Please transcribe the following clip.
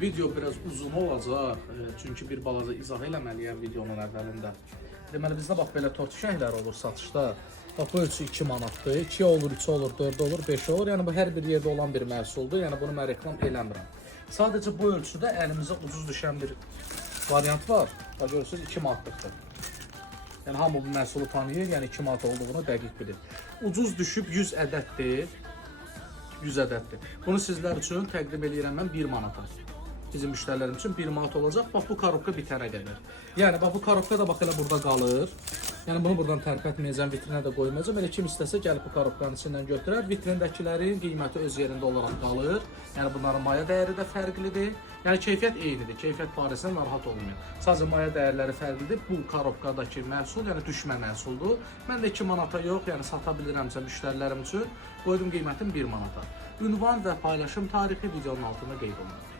Video biraz uzun olacaq, çünki bir balaca izah eləməliyəm videonun əvvəlində. Deməli, bizdə bax belə tort şəhərləri olur satışda. Bax, bu ölçü 2 manatdır. 2 olur, 3 olur, 4 olur, 5 olur. Yəni bu hər bir yerdə olan bir məhsuldur. Yəni bunu mən reklam eləmirəm. Sadəcə bu ölçüdə əlimizə ucuz düşən bir variant var. Bax, görürsünüz 2 manatlıqdır. Yəni hamı bu məhsulu tanıyır, yəni 2 manat olduğunu dəqiq bilir. Ucuz düşüb 100 ədəddir. 100 ədəddir. Bunu sizlər üçün təqdim edirəm mən 1 manata. Bizim müştərilərim üçün 1 manat olacaq. Bax, bu korobka bitənə qədər. Yəni, bax, bu korobka da bax, elə burada qalır. Yəni, bunu buradan tərpətməyəcəm, vitrinə də qoymayacam. Elə kim istəsə gəlib bu korobkanın içindən götürər. Vitrindəkilərin qiyməti öz yerində olaraq qalır. Yəni, bunların maya dəyəri də fərqlidir. Yəni, keyfiyyət eynidir. Keyfiyyət barəsində narahat olmayın. Sadəcə maya dəyərləri fərqlidir. Bu korobkadakı məhsul, yəni düşmə məhsuldur. Mən də 2 manata yox, yəni sata bilirəmsə müştərilərim üçün qoydum qiymətim 1 manata. Ünvan və paylaşım tarixi videonun altında qeyd olunur.